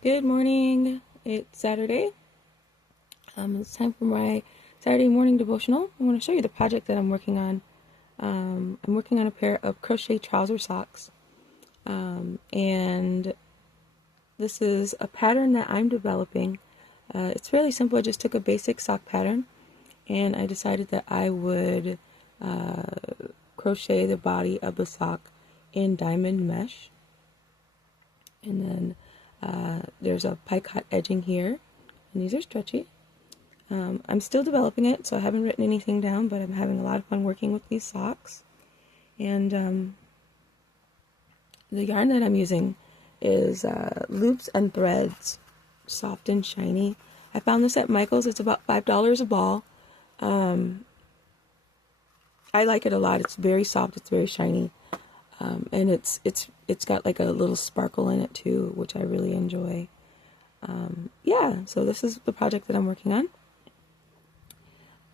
Good morning. It's Saturday. It's time for my Saturday morning devotional. I want to show you the project that I'm working on. I'm working on a pair of crochet trouser socks. And this is a pattern that I'm developing. It's fairly simple. I just took a basic sock pattern and I decided that I would crochet the body of the sock in diamond mesh. And then there's a pie-cut edging here, and these are stretchy. I'm still developing it, so I haven't written anything down, but I'm having a lot of fun working with these socks. And the yarn that I'm using is Loops and Threads, soft and shiny. I found this at Michael's. It's about $5 a ball. I like it a lot. It's very soft. It's very shiny. And it's got like a little sparkle in it too, which I really enjoy. So this is the project that I'm working on.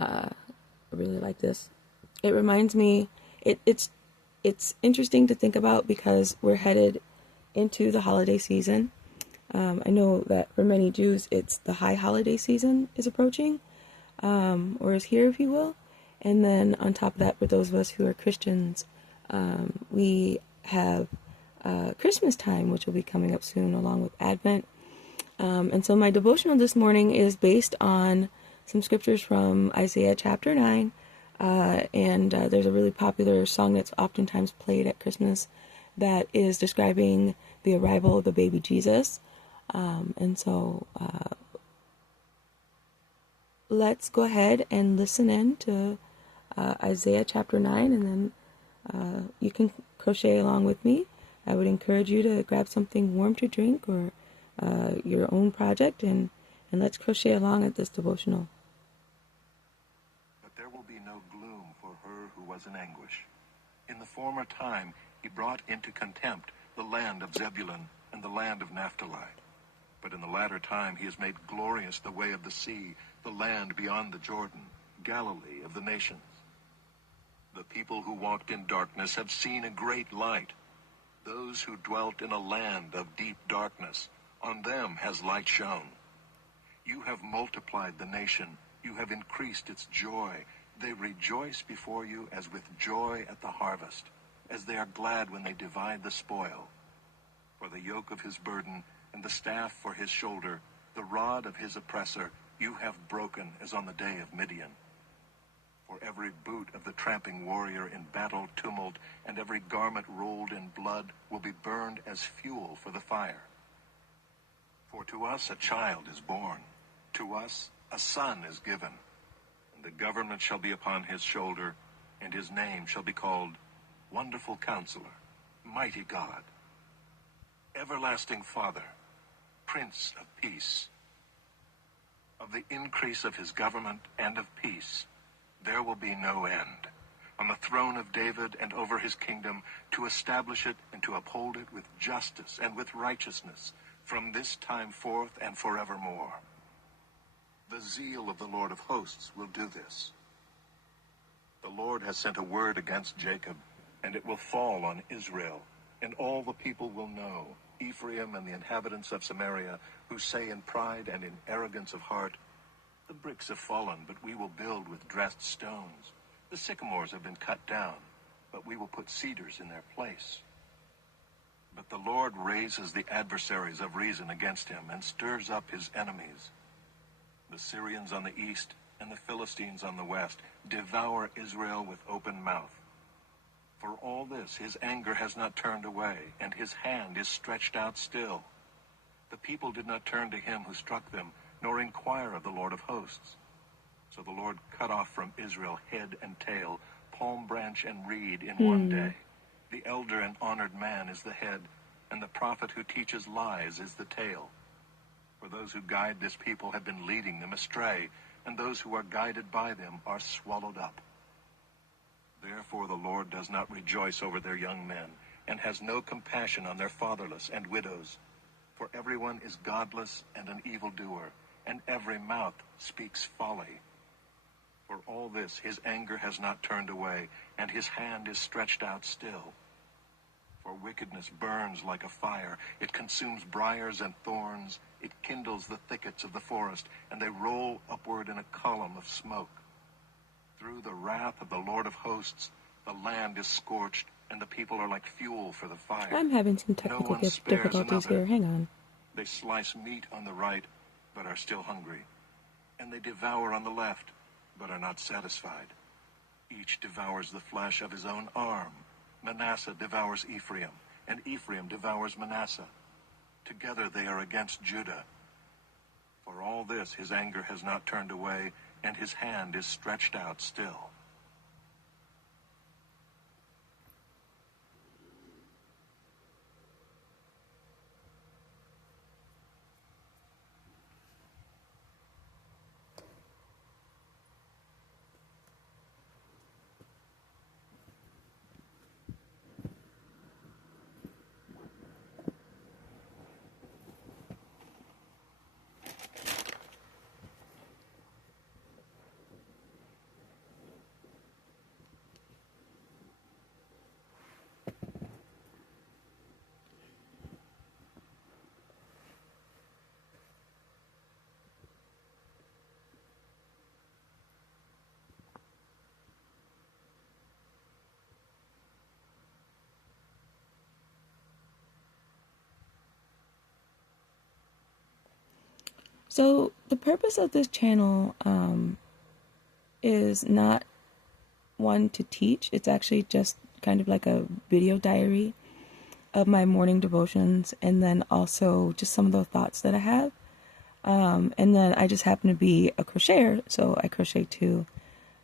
I really like this. It reminds me, it's interesting to think about because we're headed into the holiday season. I know that for many Jews, it's the high holiday season is approaching, or is here, if you will. And then on top of that, for those of us who are Christians, we have Christmas time, which will be coming up soon, along with Advent. And so my devotional this morning is based on some scriptures from Isaiah chapter 9. And there's a really popular song that's oftentimes played at Christmas that is describing the arrival of the baby Jesus. And so let's go ahead and listen in to Isaiah chapter 9, and then you can crochet along with me. I would encourage you to grab something warm to drink or your own project, and let's crochet along at this devotional. But there will be no gloom for her who was in anguish. In the former time he brought into contempt the land of Zebulun and the land of Naphtali. But in the latter time he has made glorious the way of the sea, the land beyond the Jordan, Galilee of the nations. The people who walked in darkness have seen a great light. Those who dwelt in a land of deep darkness, on them has light shone. You have multiplied the nation. You have increased its joy. They rejoice before you as with joy at the harvest, as they are glad when they divide the spoil. For the yoke of his burden and the staff for his shoulder, the rod of his oppressor, you have broken as on the day of Midian. For every boot of the tramping warrior in battle tumult and every garment rolled in blood will be burned as fuel for the fire. For to us a child is born, to us a son is given, and the government shall be upon his shoulder, and his name shall be called Wonderful Counselor, Mighty God, Everlasting Father, Prince of Peace. Of the increase of his government and of peace there will be no end, on the throne of David and over his kingdom, to establish it and to uphold it with justice and with righteousness, from this time forth and forevermore. The zeal of the Lord of hosts will do this. The Lord has sent a word against Jacob, and it will fall on Israel, and all the people will know, Ephraim and the inhabitants of Samaria, who say in pride and in arrogance of heart, the bricks have fallen, but we will build with dressed stones. The sycamores have been cut down, but we will put cedars in their place. But the Lord raises the adversaries of reason against him and stirs up his enemies. The Syrians on the east and the Philistines on the west devour Israel with open mouth. For all this his anger has not turned away, and his hand is stretched out still. The people did not turn to him who struck them, nor inquire of the Lord of hosts. So the Lord cut off from Israel head and tail, palm branch and reed in one day. The elder and honored man is the head, and the prophet who teaches lies is the tail. For those who guide this people have been leading them astray, and those who are guided by them are swallowed up. Therefore the Lord does not rejoice over their young men, and has no compassion on their fatherless and widows. For everyone is godless and an evildoer, and every mouth speaks folly. For all this his anger has not turned away, and his hand is stretched out still. For wickedness burns like a fire. It consumes briars and thorns. It kindles the thickets of the forest, and they roll upward in a column of smoke. Through the wrath of the Lord of hosts, the land is scorched, and the people are like fuel for the fire. I'm having some No technical one spares difficulties another. here. Hang on. They slice meat on the right, but are still hungry. And they devour on the left, but are not satisfied. Each devours the flesh of his own arm. Manasseh devours Ephraim, and Ephraim devours Manasseh. Together they are against Judah. For all this his anger has not turned away, and his hand is stretched out still. So the purpose of this channel is not one to teach. It's actually just kind of like a video diary of my morning devotions, and then also just some of the thoughts that I have. And then I just happen to be a crocheter, so I crochet too.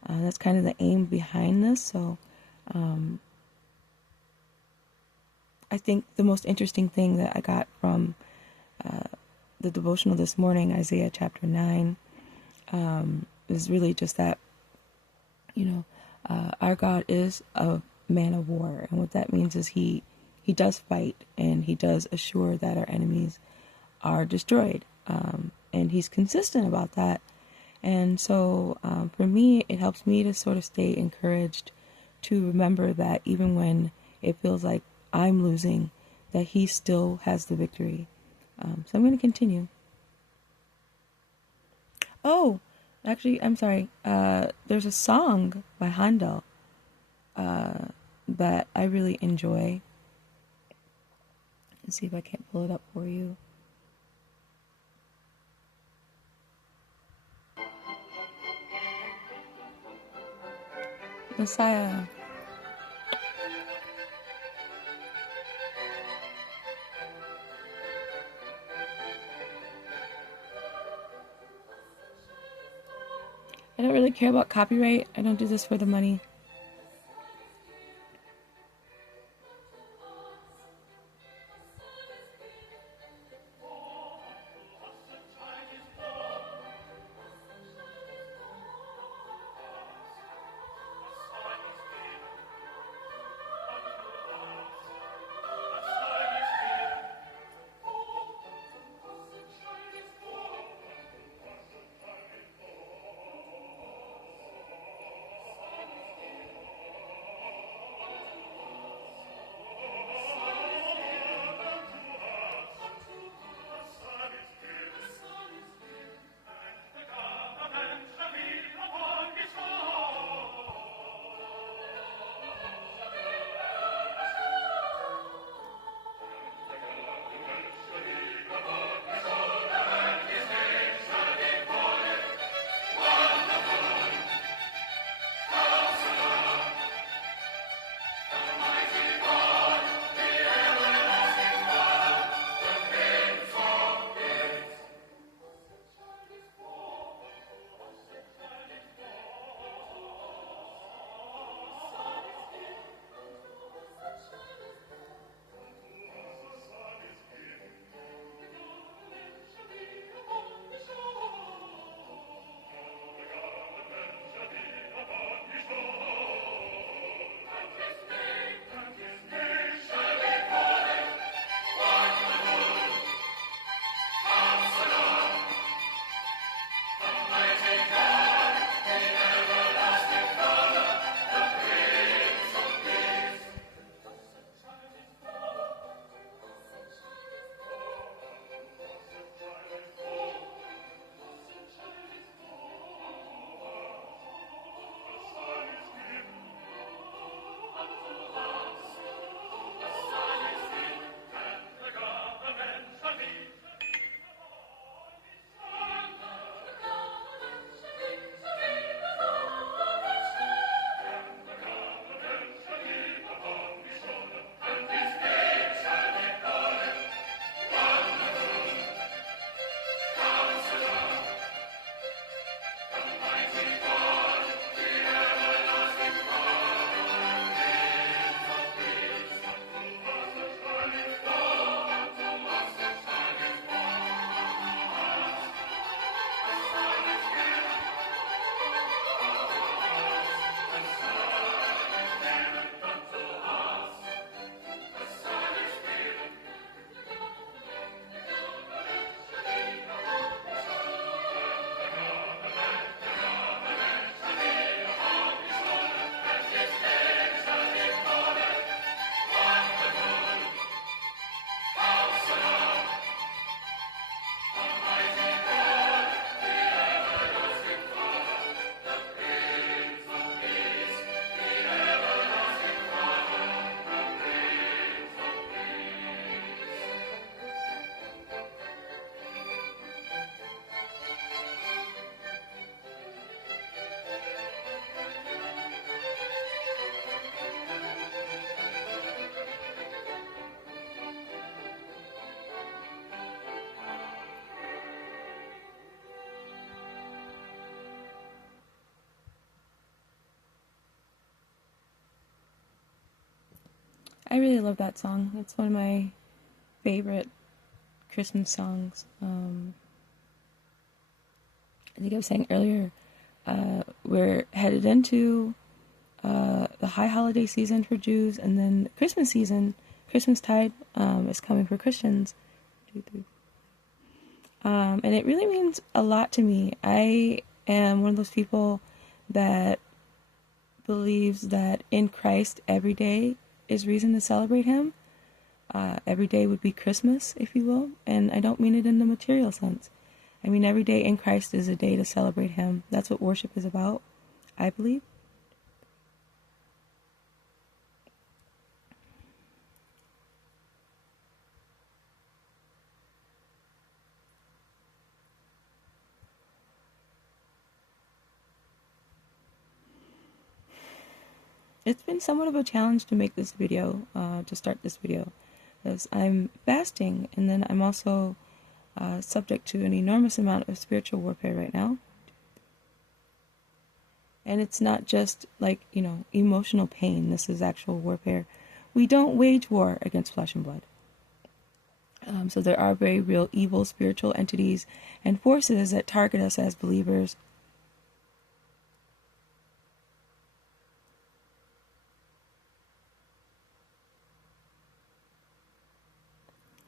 That's kind of the aim behind this. So I think the most interesting thing that I got from the devotional this morning, Isaiah chapter 9, is really just that, our God is a man of war. And what that means is he does fight, and he does assure that our enemies are destroyed. And he's consistent about that. And so for me, it helps me to sort of stay encouraged to remember that even when it feels like I'm losing, that he still has the victory. So I'm going to continue. Oh, actually, I'm sorry. There's a song by Handel that I really enjoy. Let's see if I can't pull it up for you. Messiah. I don't really care about copyright. I don't do this for the money. I really love that song. It's one of my favorite Christmas songs. I think I was saying earlier, we're headed into the high holiday season for Jews, and then Christmas season, Christmastide, is coming for Christians. And it really means a lot to me. I am one of those people that believes that in Christ every day is reason to celebrate Him. Every day would be Christmas, if you will, and I don't mean it in the material sense. I mean every day in Christ is a day to celebrate Him. That's what worship is about, I believe. It's been somewhat of a challenge to make this video, to start this video, because I'm fasting, and then I'm also subject to an enormous amount of spiritual warfare right now. And it's not just like, emotional pain. This is actual warfare. We don't wage war against flesh and blood. So there are very real evil spiritual entities and forces that target us as believers.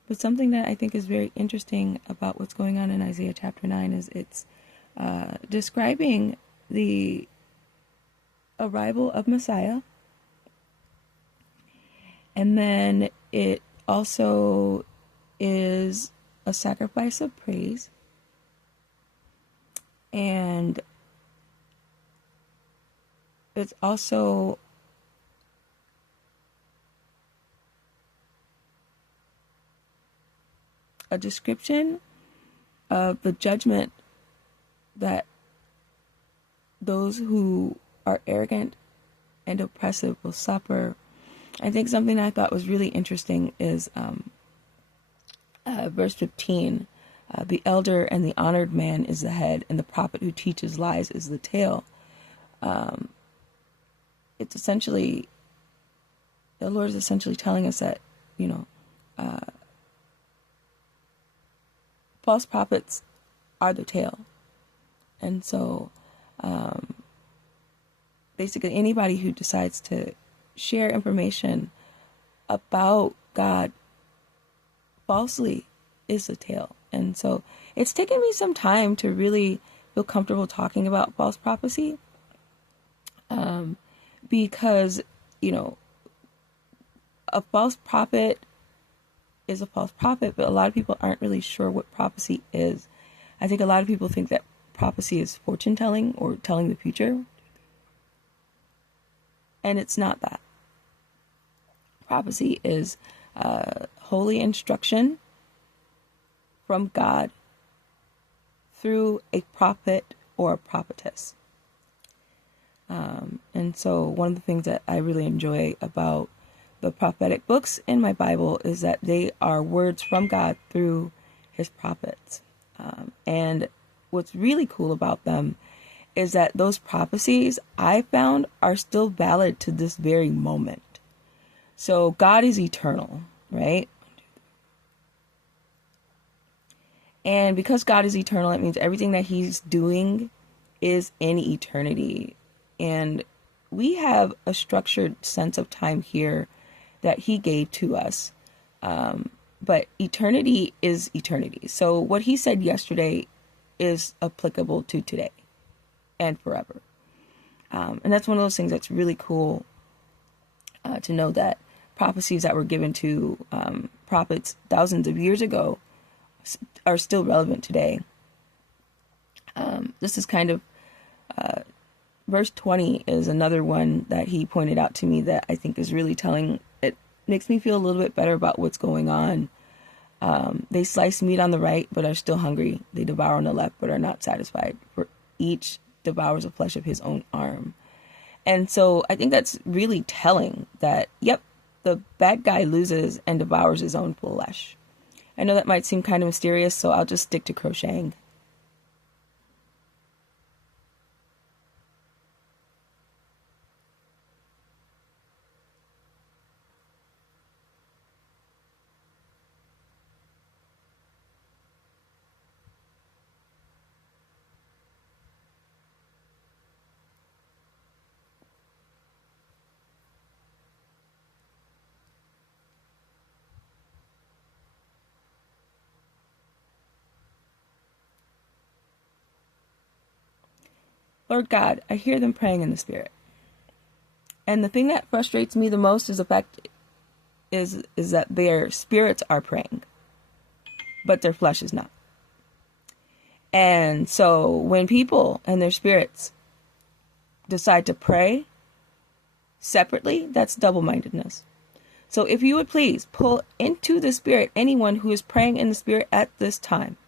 But something that I think is very interesting about what's going on in Isaiah chapter 9 is it's describing the arrival of Messiah. And then it also is a sacrifice of praise. And it's also a description of the judgment that those who are arrogant and oppressive will suffer. I think something I thought was really interesting is verse 15. The elder and the honored man is the head, and the prophet who teaches lies is the tail. It's essentially, the Lord is essentially telling us that, false prophets are the tail. And so, basically anybody who decides to share information about God falsely is the tail. And so it's taken me some time to really feel comfortable talking about false prophecy, because, a false prophet is a false prophet, but a lot of people aren't really sure what prophecy is. I think a lot of people think that prophecy is fortune telling or telling the future. And it's not that. Prophecy is holy instruction from God through a prophet or a prophetess. And so one of the things that I really enjoy about the prophetic books in my Bible is that they are words from God through His prophets. And what's really cool about them is that those prophecies I found are still valid to this very moment. So God is eternal, right? And because God is eternal, it means everything that He's doing is in eternity. And we have a structured sense of time here that He gave to us. But eternity is eternity. So what He said yesterday is applicable to today and forever. And that's one of those things that's really cool to know, that prophecies that were given to prophets thousands of years ago are still relevant today. This is kind of verse 20 is another one that he pointed out to me that I think is really telling. It makes me feel a little bit better about what's going on. They slice meat on the right, but are still hungry. They devour on the left, but are not satisfied. For each devours the flesh of his own arm. And so I think that's really telling that, yep, the bad guy loses and devours his own flesh. I know that might seem kind of mysterious, so I'll just stick to crocheting. Lord God, I hear them praying in the Spirit. And the thing that frustrates me the most is the fact is that their spirits are praying, but their flesh is not. And so when people and their spirits decide to pray separately, that's double-mindedness. So if you would please pull into the Spirit anyone who is praying in the Spirit at this time.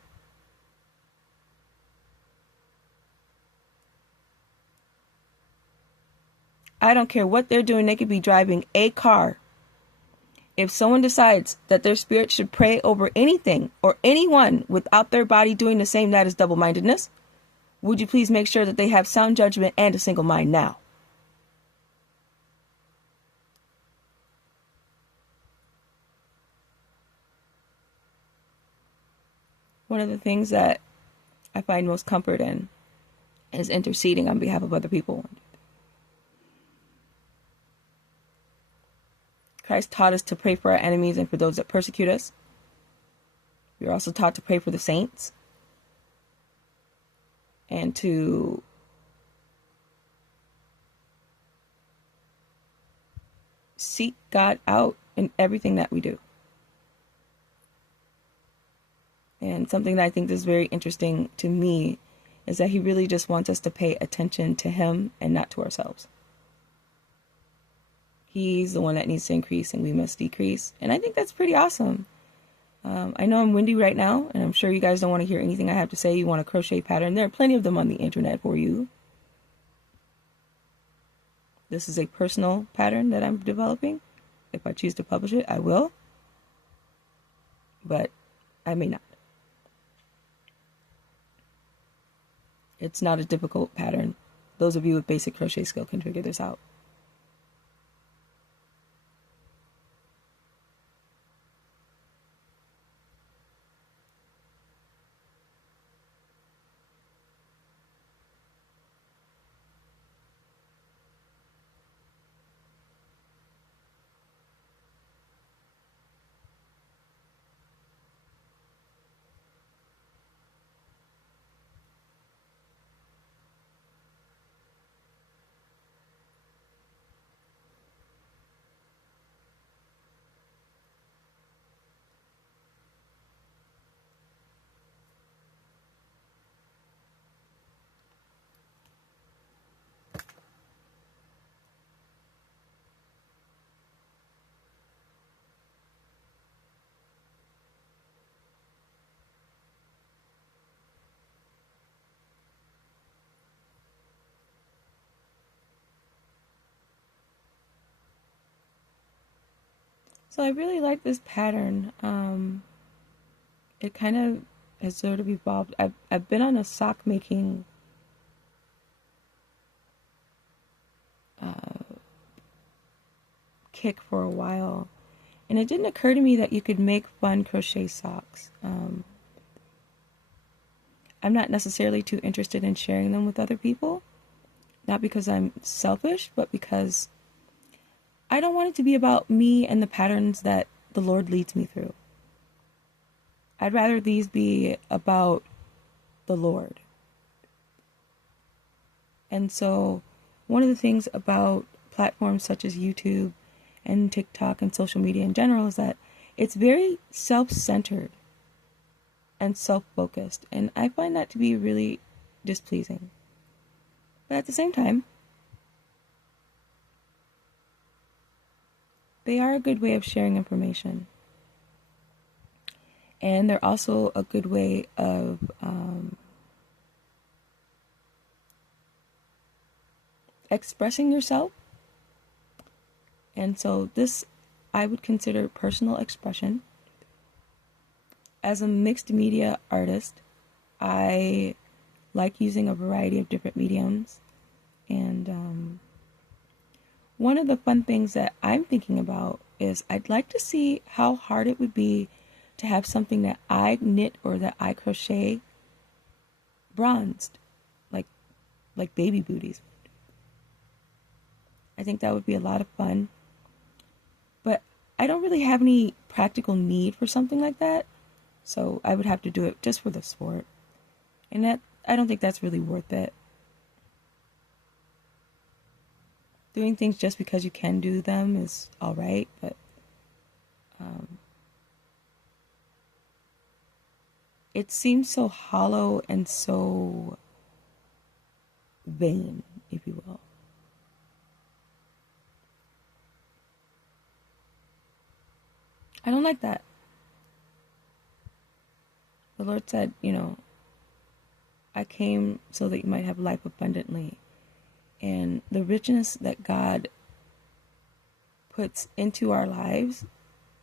I don't care what they're doing. They could be driving a car. If someone decides that their spirit should pray over anything or anyone without their body doing the same, that is double-mindedness. Would you please make sure that they have sound judgment and a single mind now? One of the things that I find most comfort in is interceding on behalf of other people. Christ taught us to pray for our enemies and for those that persecute us. We are also taught to pray for the saints and to seek God out in everything that we do. And something that I think is very interesting to me is that he really just wants us to pay attention to him and not to ourselves. He's the one that needs to increase and we must decrease. And I think that's pretty awesome. I know I'm windy right now, and I'm sure you guys don't want to hear anything I have to say. You want a crochet pattern. There are plenty of them on the internet for you. This is a personal pattern that I'm developing. If I choose to publish it, I will. But I may not. It's not a difficult pattern. Those of you with basic crochet skill can figure this out. So I really like this pattern. It kind of has sort of evolved. I've been on a sock making kick for a while, and it didn't occur to me that you could make fun crochet socks. I'm not necessarily too interested in sharing them with other people, not because I'm selfish, but because I don't want it to be about me and the patterns that the Lord leads me through. I'd rather these be about the Lord. And so one of the things about platforms such as YouTube and TikTok and social media in general is that it's very self-centered and self-focused. And I find that to be really displeasing. But at the same time, they are a good way of sharing information. And they're also a good way of expressing yourself. And so this I would consider personal expression. As a mixed media artist, I like using a variety of different mediums. And one of the fun things that I'm thinking about is I'd like to see how hard it would be to have something that I knit or that I crochet bronzed, like baby booties. I think that would be a lot of fun. But I don't really have any practical need for something like that. So I would have to do it just for the sport. And that I don't think that's really worth it. doing things just because you can do them is all right, but it seems so hollow and so vain, if you will. I don't like that. The Lord said, I came so that you might have life abundantly. And the richness that God puts into our lives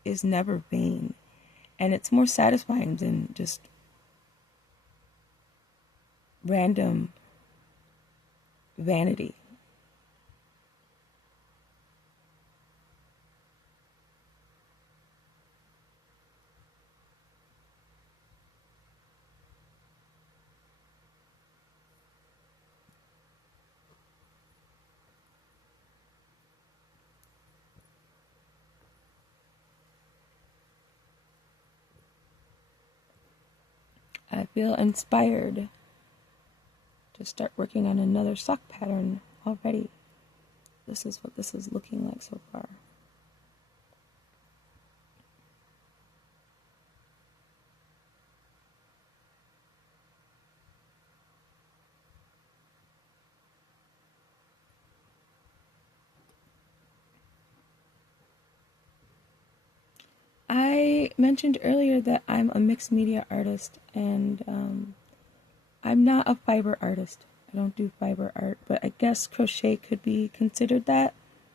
is never vain. And it's more satisfying than just random vanity. I feel inspired to start working on another sock pattern already. This is what this is looking like so far. I mentioned earlier that I'm a mixed media artist, and I'm not a fiber artist. I don't do fiber art, but I guess crochet could be considered that,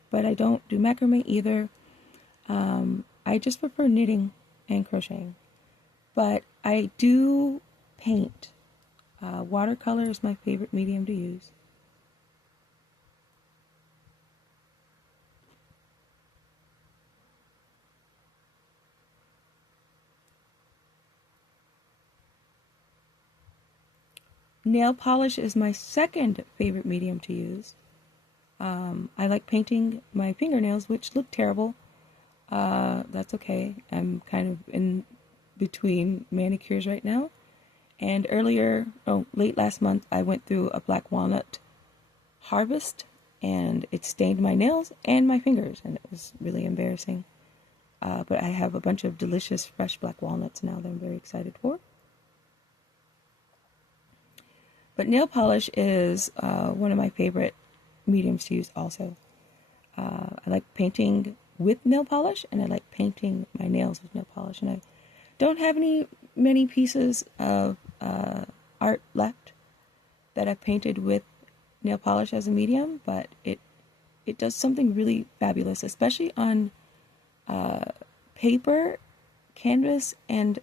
but I don't do macrame either. I just prefer knitting and crocheting, but I do paint. Watercolor is my favorite medium to use. Nail polish is my second favorite medium to use. I like painting my fingernails, which look terrible. That's okay. I'm kind of in between manicures right now. And late last month, I went through a black walnut harvest, and it stained my nails and my fingers, and it was really embarrassing. But I have a bunch of delicious fresh black walnuts now that I'm very excited for. But nail polish is one of my favorite mediums to use also. I like painting with nail polish, and I like painting my nails with nail polish. And I don't have many pieces of art left that I've painted with nail polish as a medium, but it does something really fabulous, especially on paper, canvas, and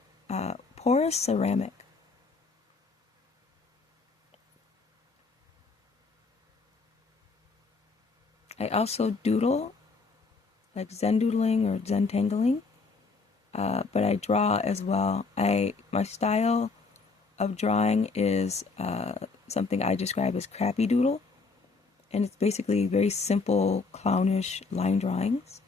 porous ceramic. I also doodle, like Zen doodling or Zen tangling, but I draw as well. My style of drawing is something I describe as crappy doodle, and it's basically very simple, clownish line drawings.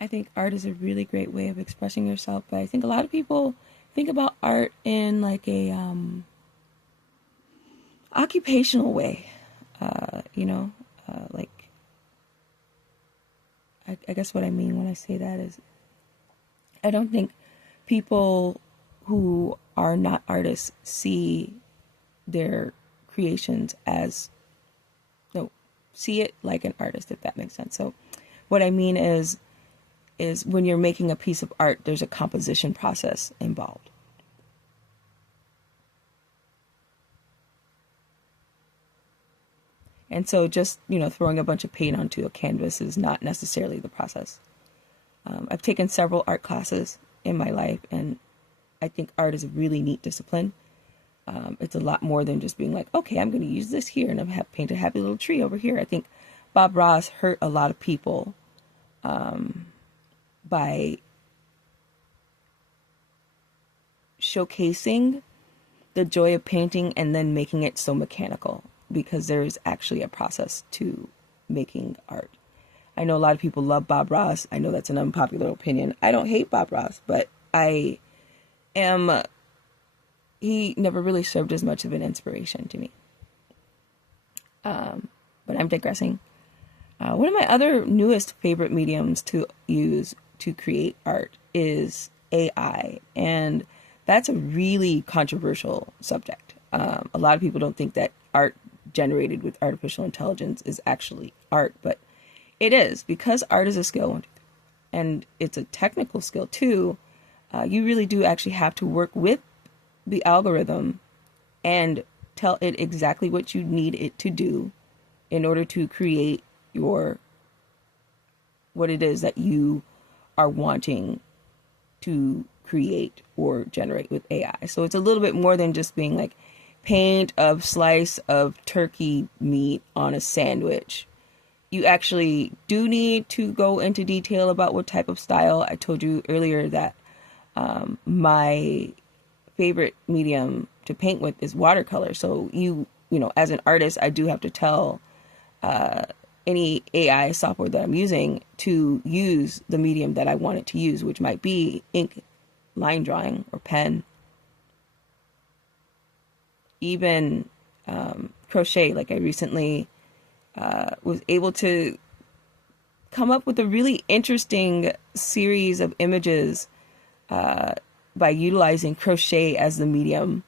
I think art is a really great way of expressing yourself, but I think a lot of people think about art in like a occupational way, like I guess what I mean when I say that is I don't think people who are not artists see their creations as see it like an artist, if that makes sense. So what I mean is when you're making a piece of art, there's a composition process involved. And so just, throwing a bunch of paint onto a canvas is not necessarily the process. I've taken several art classes in my life, and I think art is a really neat discipline. It's a lot more than just being like, okay, I'm going to use this here, and I've painted a happy little tree over here. I think Bob Ross hurt a lot of people by showcasing the joy of painting and then making it so mechanical. because there's actually a process to making art. I know a lot of people love Bob Ross. I know that's an unpopular opinion. I don't hate Bob Ross, but he never really served as much of an inspiration to me. But I'm digressing. One of my other newest favorite mediums to use to create art is AI. And that's a really controversial subject. A lot of people don't think that art generated with artificial intelligence is actually art, but it is, because art is a skill and it's a technical skill too. You really do actually have to work with the algorithm and tell it exactly what you need it to do in order to create what it is that you are wanting to create or generate with AI. So it's a little bit more than just being like, paint a slice of turkey meat on a sandwich. You actually do need to go into detail about what type of style. I told you earlier that my favorite medium to paint with is watercolor. So you know, as an artist, I do have to tell any AI software that I'm using to use the medium that I want it to use, which might be ink, line drawing, or pen. Even crochet. Like I recently was able to come up with a really interesting series of images by utilizing crochet as the medium.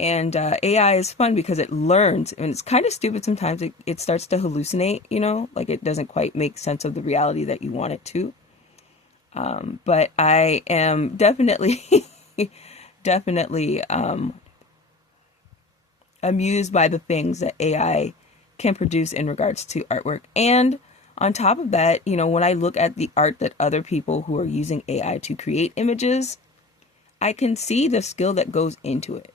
And AI is fun because it learns, and it's kind of stupid sometimes. It starts to hallucinate, you know, like it doesn't quite make sense of the reality that you want it to. But I am definitely amused by the things that AI can produce in regards to artwork. And on top of that, you know, when I look at the art that other people who are using AI to create images, I can see the skill that goes into it.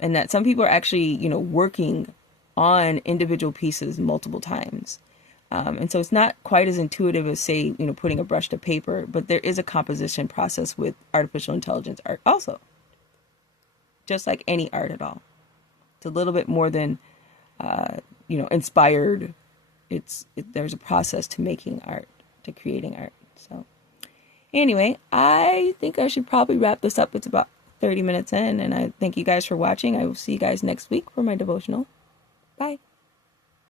And that some people are actually, you know, working on individual pieces multiple times. And so it's not quite as intuitive as, say, you know, putting a brush to paper, but there is a composition process with artificial intelligence art also. Just like any art at all. It's a little bit more than, you know, inspired. There's a process to making art, to creating art. So anyway, I think I should probably wrap this up. It's about 30 minutes in, and I thank you guys for watching. I will see you guys next week for my devotional. Bye.